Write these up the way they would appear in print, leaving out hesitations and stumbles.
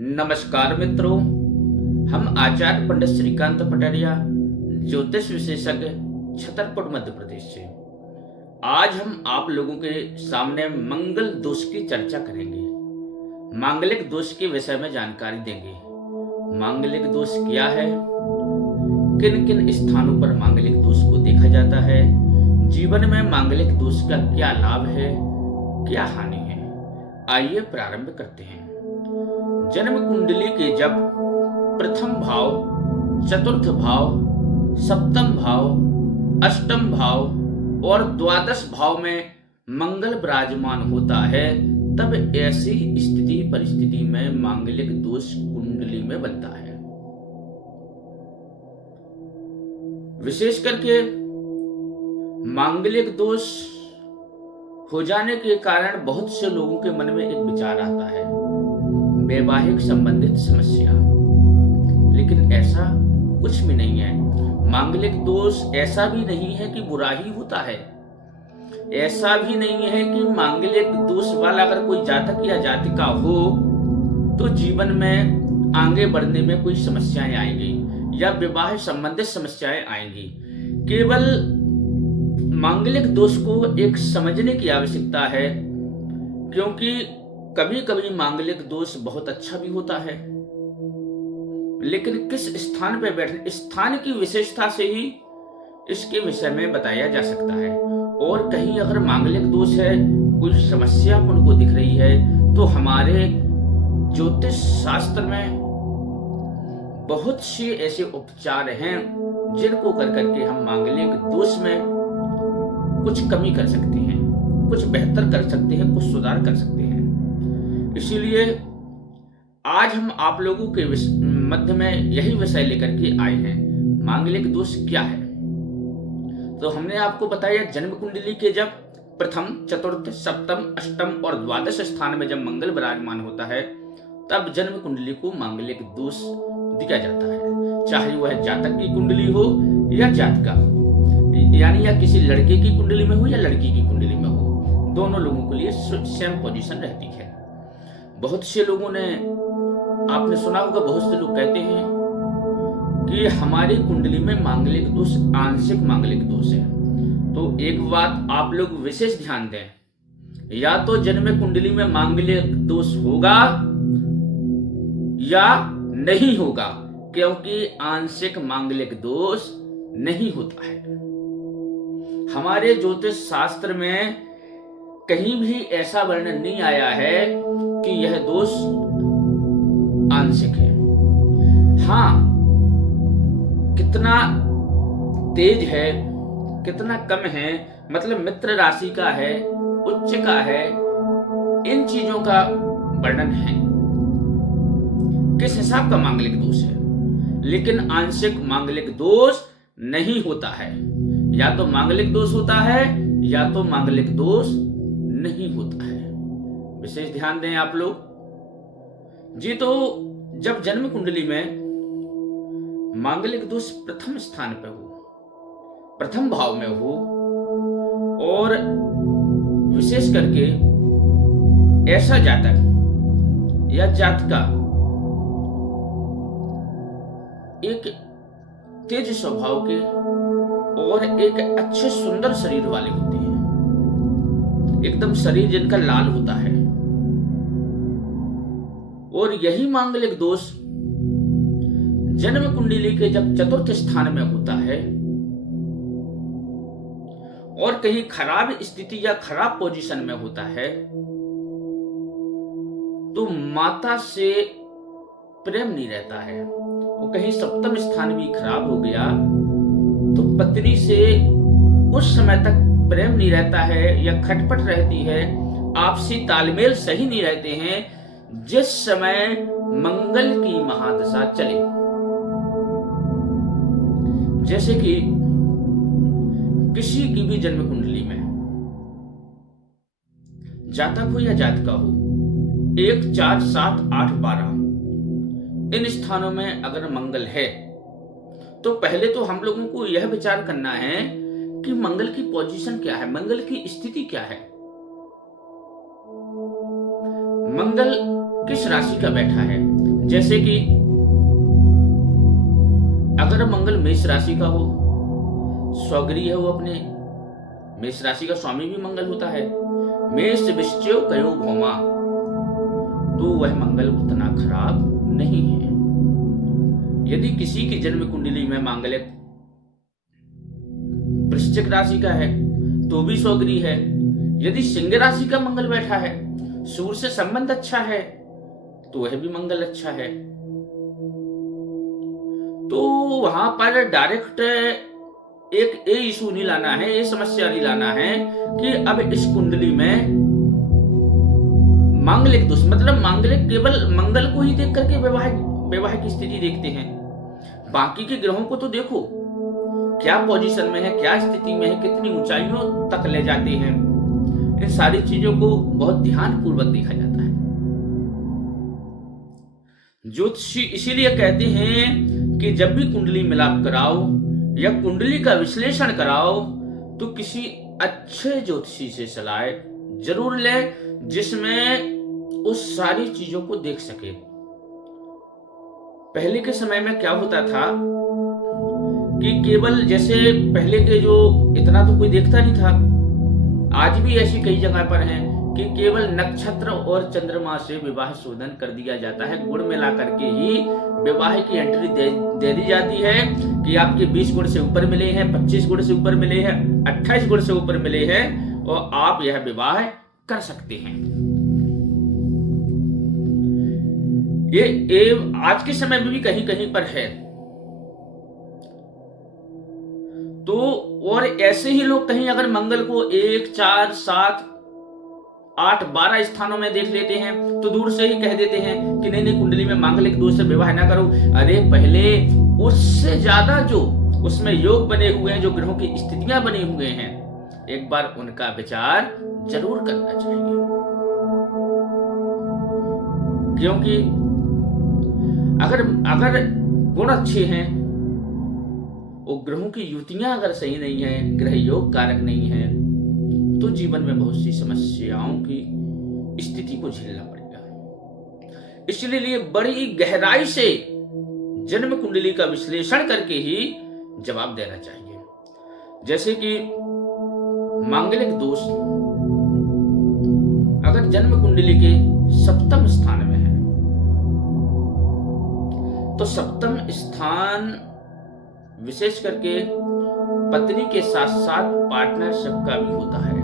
नमस्कार मित्रों, हम आचार्य पंडित श्रीकांत पटरिया, ज्योतिष विशेषज्ञ, छतरपुर मध्य प्रदेश से। आज हम आप लोगों के सामने मंगल दोष की चर्चा करेंगे। मांगलिक दोष के विषय में जानकारी देंगे। मांगलिक दोष क्या है, किन किन स्थानों पर मांगलिक दोष को देखा जाता है, जीवन में मांगलिक दोष का क्या लाभ है, क्या हानि है। आइए प्रारंभ करते हैं। जन्म कुंडली के जब प्रथम भाव, चतुर्थ भाव, सप्तम भाव, अष्टम भाव और द्वादश भाव में मंगल विराजमान होता है, तब ऐसी स्थिति परिस्थिति में मांगलिक दोष कुंडली में बनता है। विशेष करके मांगलिक दोष हो जाने के कारण बहुत से लोगों के मन में एक विचार आता है, वैवाहिक संबंधित समस्या। लेकिन ऐसा कुछ भी नहीं है। मांगलिक दोष ऐसा भी नहीं है कि बुरा ही होता है। ऐसा भी नहीं है कि मांगलिक दोष वाला अगर कोई जातक या जातिका हो तो जीवन में आगे बढ़ने में कोई समस्याएं आएंगी या विवाह संबंधित समस्याएं आएंगी। केवल मांगलिक दोष को एक समझने की आवश्यकता है, क्योंकि कभी कभी मांगलिक दोष बहुत अच्छा भी होता है, लेकिन किस स्थान पर बैठे, स्थान की विशेषता से ही इसके विषय में बताया जा सकता है। और कहीं अगर मांगलिक दोष है, कोई समस्या उनको दिख रही है, तो हमारे ज्योतिष शास्त्र में बहुत से ऐसे उपचार हैं जिनको कर करके हम मांगलिक दोष में कुछ कमी कर सकते हैं, कुछ बेहतर कर सकते हैं, कुछ सुधार कर सकते हैं। इसीलिए आज हम आप लोगों के मध्य में यही विषय लेकर के आए हैं, मांगलिक दोष क्या है। तो हमने आपको बताया, जन्म कुंडली के जब प्रथम, चतुर्थ, सप्तम, अष्टम और द्वादश स्थान में जब मंगल विराजमान होता है, तब जन्म कुंडली को मांगलिक दोष दिया जाता है। चाहे वह जातक की कुंडली हो या जातका, यानी या किसी लड़के की कुंडली में हो या लड़की की कुंडली में हो, दोनों लोगों के लिए सेम पोजीशन रहती है। बहुत से लोगों ने, आपने सुना होगा, बहुत से लोग कहते हैं कि हमारी कुंडली में मांगलिक दोष आंशिक मांगलिक दोष है। तो एक बात आप लोग विशेष ध्यान दें, या तो जन्म कुंडली में मांगलिक दोष होगा या नहीं होगा, क्योंकि आंशिक मांगलिक दोष नहीं होता है। हमारे ज्योतिष शास्त्र में कहीं भी ऐसा वर्णन नहीं आया है कि यह दोष आंशिक है। हाँ, कितना तेज है, कितना कम है, मतलब मित्र राशि का है, उच्च का है, इन चीजों का वर्णन है, किस हिसाब का मांगलिक दोष है। लेकिन आंशिक मांगलिक दोष नहीं होता है। या तो मांगलिक दोष होता है या तो मांगलिक दोष नहीं होता है। विशेष ध्यान दें आप लोग जी। तो जब जन्म कुंडली में मांगलिक दोष प्रथम स्थान पर हो, प्रथम भाव में हो, और विशेष करके ऐसा जातक या जातका एक तेज स्वभाव के और एक अच्छे सुंदर शरीर वाले होते हैं, एकदम शरीर जिनका लाल होता है, और यही मांगलिक दोष जन्म कुंडली के जब चतुर्थ स्थान में होता है और कहीं खराब स्थिति या खराब पोजीशन में होता है, तो माता से प्रेम नहीं रहता है। वो कहीं सप्तम स्थान भी खराब हो गया तो पत्नी से उस समय तक प्रेम नहीं रहता है या खटपट रहती है, आपसी तालमेल सही नहीं रहते हैं जिस समय मंगल की महादशा चले। जैसे कि किसी की भी जन्म कुंडली में जातक हो या जातिका हो, 1, 4, 7, 8, 12 इन स्थानों में अगर मंगल है, तो पहले तो हम लोगों को यह विचार करना है कि मंगल की पोजीशन क्या है, मंगल की स्थिति क्या है। मंगल किस राशि का बैठा है। जैसे कि अगर मंगल मेष राशि का हो, स्वगृह हो, अपने मेष राशि का स्वामी भी मंगल होता है, मेष वृश्चिक कयो भौमा, तो वह मंगल उतना खराब नहीं है। यदि किसी की जन्म कुंडली में मांगलिक वृश्चिक राशि का है तो भी स्वगृह है। यदि सिंह राशि का मंगल बैठा है, सूर्य से संबंध अच्छा है, तो वह भी मंगल अच्छा है। तो वहां पर डायरेक्ट एक ये इशू नहीं लाना है, ये समस्या नहीं लाना है कि अब इस कुंडली में मांगलिक दोष, मतलब मांगलिक केवल मंगल को ही देख करके वैवाहिक स्थिति देखते हैं। बाकी के ग्रहों को तो देखो क्या पोजीशन में है, क्या स्थिति में है, कितनी ऊंचाइयों तक ले जाते हैं। इन सारी चीजों को बहुत ध्यान पूर्वक देखा जाता है। ज्योतिषी इसीलिए कहते हैं कि जब भी कुंडली मिलाप कराओ या कुंडली का विश्लेषण कराओ तो किसी अच्छे ज्योतिषी से सलाह जरूर ले, जिसमें उस सारी चीजों को देख सके। पहले के समय में क्या होता था कि केवल जैसे पहले के जो इतना तो कोई देखता नहीं था, आज भी ऐसी कई जगह पर है कि केवल नक्षत्र और चंद्रमा से विवाह शोधन कर दिया जाता है। गुण मिला करके ही विवाह की एंट्री दे दी जाती है कि आपके 20 गुण से ऊपर मिले हैं, 25 गुण से ऊपर मिले हैं, 28 गुण से ऊपर मिले हैं और आप यह विवाह कर सकते हैं। ये आज के समय में भी कहीं कहीं पर है। तो और ऐसे ही लोग कहीं अगर मंगल को 1, 4, 7, 8, 12 स्थानों में देख लेते हैं तो दूर से ही कह देते हैं कि नहीं कुंडली में मांगलिक दोष से विवाह ना करो। अरे पहले उससे ज्यादा जो उसमें योग बने हुए हैं, जो ग्रहों की स्थितियां बनी हुए हैं, एक बार उनका विचार जरूर करना चाहिए। क्योंकि अगर गुण अच्छे हैं और ग्रहों की युतियां अगर सही नहीं है, ग्रह योग कारक नहीं है, तो जीवन में बहुत सी समस्याओं की स्थिति को झेलना पड़ेगा। इसलिए बड़ी गहराई से जन्म कुंडली का विश्लेषण करके ही जवाब देना चाहिए। जैसे कि मांगलिक दोष अगर जन्म कुंडली के सप्तम स्थान में है तो सप्तम स्थान विशेष करके पत्नी के साथ साथ पार्टनरशिप का भी होता है।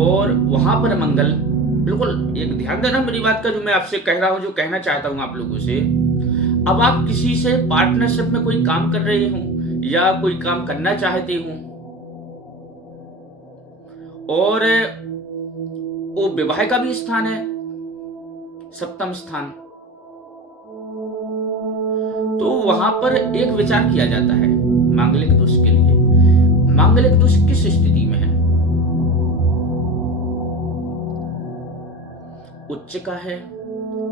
और वहां पर मंगल, बिल्कुल एक ध्यान देना मेरी बात का, जो मैं आपसे कह रहा हूं, जो कहना चाहता हूं आप लोगों से। अब आप किसी से पार्टनरशिप में कोई काम कर रहे हो या कोई काम करना चाहते हो और वो विवाह का भी स्थान है, सप्तम स्थान, तो वहां पर एक विचार किया जाता है मांगलिक दोष के लिए। मांगलिक दोष किस स्थिति में है? उच्च का है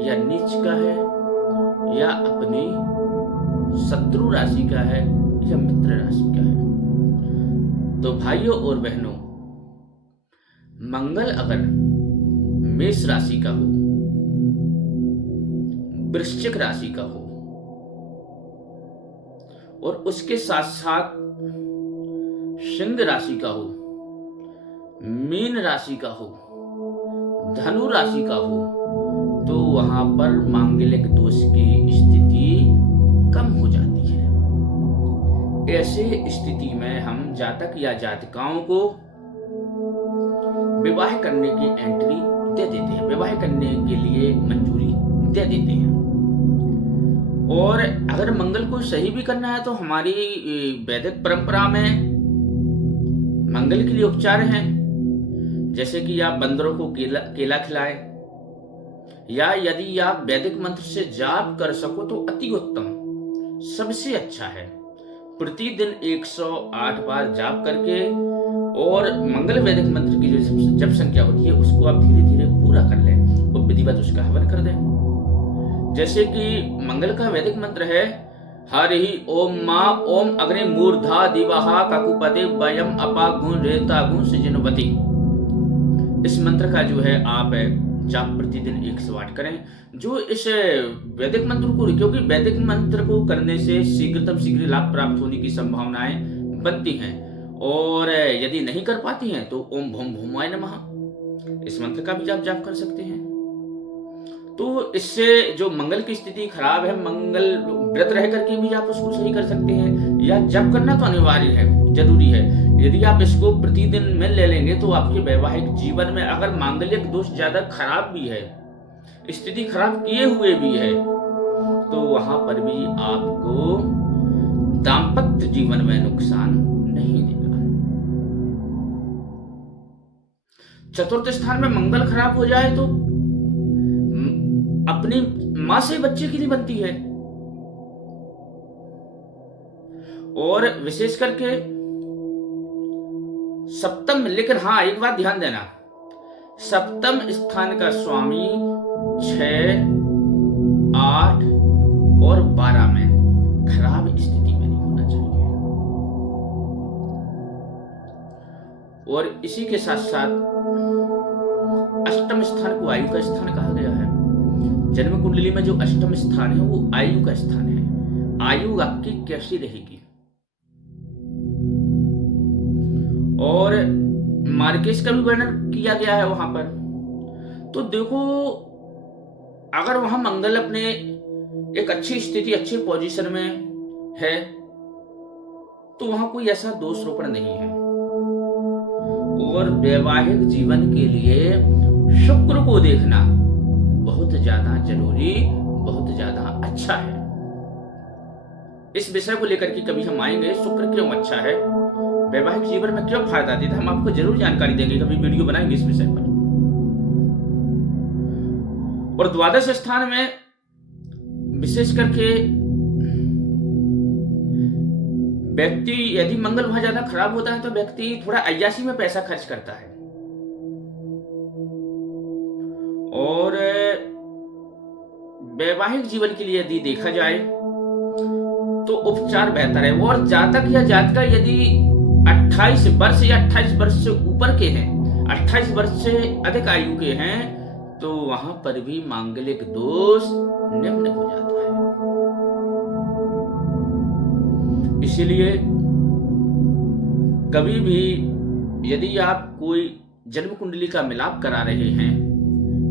या नीच का है या अपनी शत्रु राशि का है या मित्र राशि का है? तो भाइयों और बहनों, मंगल अगर मेष राशि का हो, वृश्चिक राशि का हो और उसके साथ साथ सिंह राशि का हो, मीन राशि का हो, धनु राशि का हो, तो वहां पर मांगलिक दोष की स्थिति कम हो जाती है। ऐसे स्थिति में हम जातक या जातिकाओं को विवाह करने की एंट्री दे देते हैं, विवाह करने के लिए मंजूरी दे देते हैं। और अगर मंगल को सही भी करना है तो हमारी वैदिक परंपरा में मंगल के लिए उपचार हैं, जैसे कि आप बंदरों को केला खिलाएं, या यदि आप वैदिक मंत्र से जाप कर सको तो अति उत्तम, सबसे अच्छा है। प्रतिदिन 108 बार जाप करके और मंगल वैदिक मंत्र की जो जप संख्या होती है उसको आप धीरे धीरे पूरा कर लें और विधिवत उसका हवन कर दें। जैसे कि मंगल का वैदिक मंत्र है हरि ओम मा ओम अग्नि मूर्धा दिवाहा काकुपते वयम अपा गुण रेता गुण सृजनवती। इस मंत्र का जो है आप जाप प्रतिदिन 108 करें। जो इस वैदिक मंत्र को, क्योंकि वैदिक मंत्र को करने से शीघ्रतम शीघ्र लाभ प्राप्त होने की संभावनाएं बनती हैं, और यदि नहीं कर पाती हैं तो ओम भूम भूमाय नमः इस मंत्र का भी जाप कर सकते हैं। तो इससे जो मंगल की स्थिति खराब है, मंगल व्रत रह करके भी आप उसको सही कर सकते हैं, या जप करना तो अनिवार्य है, जरूरी है। यदि आप इसको प्रतिदिन में ले लेंगे तो आपके वैवाहिक जीवन में अगर मांगलिक दोष ज्यादा खराब भी है, स्थिति खराब किए हुए भी है, तो वहां पर भी आपको दाम्पत्य जीवन में नुकसान नहीं देगा। चतुर्थ स्थान में मंगल खराब हो जाए तो अपनी मां से बच्चे की नहीं बनती है, और विशेष करके सप्तम, लेकिन हाँ एक बात ध्यान देना, सप्तम स्थान का स्वामी 6, 8 और 12 में खराब स्थिति में नहीं होना चाहिए। और इसी के साथ साथ अष्टम स्थान को आयु का स्थान कहा गया है। जन्म कुंडली में जो अष्टम स्थान है वो आयु का स्थान है। आयु आपकी कैसी रहेगी, और मार्केश का भी वर्णन किया गया है वहां पर। तो देखो, अगर वहां मंगल अपने एक अच्छी स्थिति, अच्छी पोजीशन में है, तो वहां कोई ऐसा दोष रोपण नहीं है। और वैवाहिक जीवन के लिए शुक्र को देखना बहुत ज्यादा जरूरी, बहुत ज्यादा अच्छा है। इस विषय को लेकर के कभी हम आएंगे, शुक्र क्यों अच्छा है, वैवाहिक जीवन में क्यों फायदा देता है, हम आपको जरूर जानकारी देंगे, कभी वीडियो बनाएंगे इस विषय पर। और द्वादश स्थान में विशेष करके व्यक्ति, यदि मंगल वहां ज्यादा खराब होता है तो व्यक्ति थोड़ा अय्याशी में पैसा खर्च करता है, और वैवाहिक जीवन के लिए यदि देखा जाए तो उपचार बेहतर है। और जातक या जातका यदि 28 वर्ष या 28 वर्ष से ऊपर के हैं, 28 वर्ष से अधिक आयु के हैं, तो वहां पर भी मांगलिक दोष निम्न हो जाता है। इसीलिए कभी भी यदि आप कोई जन्म कुंडली का मिलाप करा रहे हैं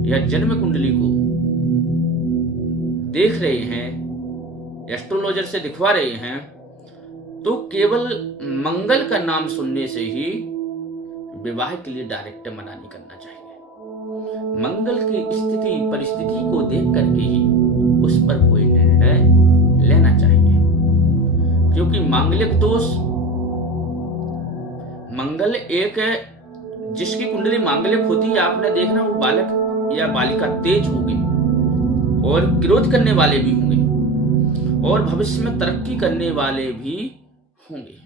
या जन्म कुंडली को देख रहे हैं, एस्ट्रोलॉजर से दिखवा रहे हैं, तो केवल मंगल का नाम सुनने से ही विवाह के लिए डायरेक्ट मना नहीं करना चाहिए। मंगल की स्थिति परिस्थिति को देख करके ही उस पर कोई निर्णय लेना चाहिए, क्योंकि मांगलिक दोष, मंगल एक जिसकी कुंडली मांगलिक होती है, आपने देखना वो बालक या बालिका तेज होगी और ग्रोथ करने वाले भी होंगे, और भविष्य में तरक्की करने वाले भी होंगे।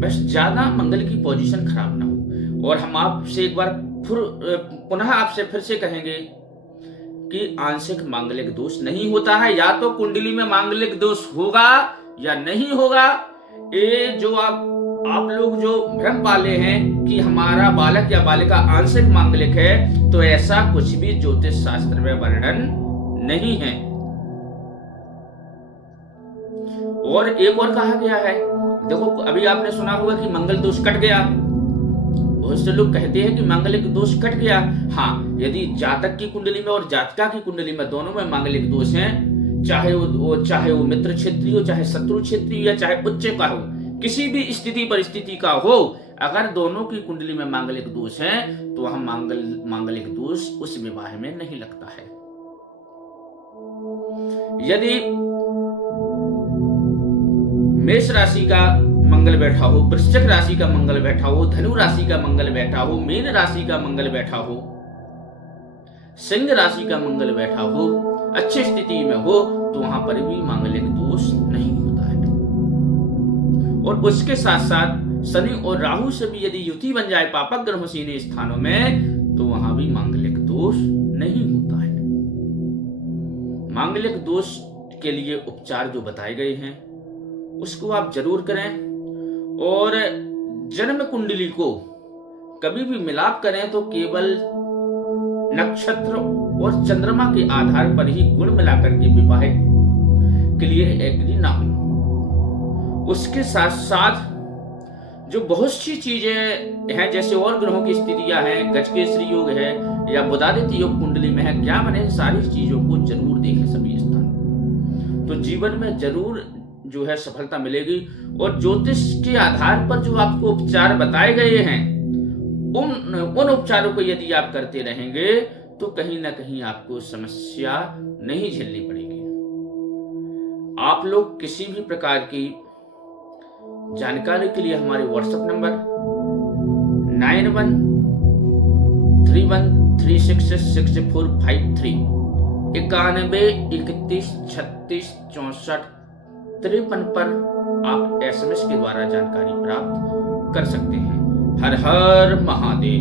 बस ज्यादा मंगल की पोजीशन खराब ना हो। और हम आपसे एक बार पुनः आपसे फिर से कहेंगे कि आंशिक मांगलिक दोष नहीं होता है, या तो कुंडली में मांगलिक दोष होगा या नहीं होगा। ये जो आप लोग जो भ्रम पाले हैं कि हमारा बालक या बालिका आंशिक मांगलिक है, तो ऐसा कुछ भी ज्योतिष शास्त्र में वर्णन नहीं है। और एक और कहा गया है, देखो अभी आपने सुना होगा कि मंगल दोष कट गया। बहुत से लोग कहते हैं कि मांगलिक दोष कट गया। हाँ, यदि जातक की कुंडली में और जातका की कुंडली में दोनों में मांगलिक दोष हैं, चाहे वो मित्र क्षेत्रीय हो, चाहे शत्रु क्षेत्रीय, या चाहे उच्च का हो, किसी भी स्थिति परिस्थिति का हो, अगर दोनों की कुंडली में मांगलिक दोष है तो वह मांगलिक दोष उस विवाह में नहीं लगता है। यदि मेष राशि का मंगल बैठा हो, वृश्चिक राशि का मंगल बैठा हो, धनु राशि का मंगल बैठा हो, मीन राशि का मंगल बैठा हो, सिंह राशि का मंगल बैठा हो, अच्छी स्थिति में हो, तो वहां पर भी मांगलिक दोष नहीं होता है। और उसके साथ साथ शनि और राहु से भी यदि युति बन जाए पापक ग्रहों स्थानों में, तो वहां भी मांगलिक दोष नहीं होता है। मांगलिक दोष के लिए उपचार जो बताए गए हैं उसको आप जरूर करें। और जन्म कुंडली को कभी भी मिलाप करें तो केवल नक्षत्र और चंद्रमा के आधार पर ही गुण मिलाकर के विवाह के लिए एग्री ना हो। उसके साथ साथ जो बहुत सी चीजें हैं, जैसे और ग्रहों की स्थितियां हैं, गजकेसरी योग है या बुधादित्य योग कुंडली में है, क्या बने, सारी चीजों को जरूर देखें सभी स्थान, तो जीवन में जरूर जो है सफलता मिलेगी। और ज्योतिष के आधार पर जो आपको उपचार बताए गए हैं, उन उपचारों को यदि आप करते रहेंगे तो कहीं ना कहीं आपको समस्या नहीं झेलनी पड़ेगी। आप लोग किसी भी प्रकार की जानकारी के लिए हमारे व्हाट्सएप नंबर 9131366453 9131366453 पर आप SMS के द्वारा जानकारी प्राप्त कर सकते हैं। हर हर महादेव।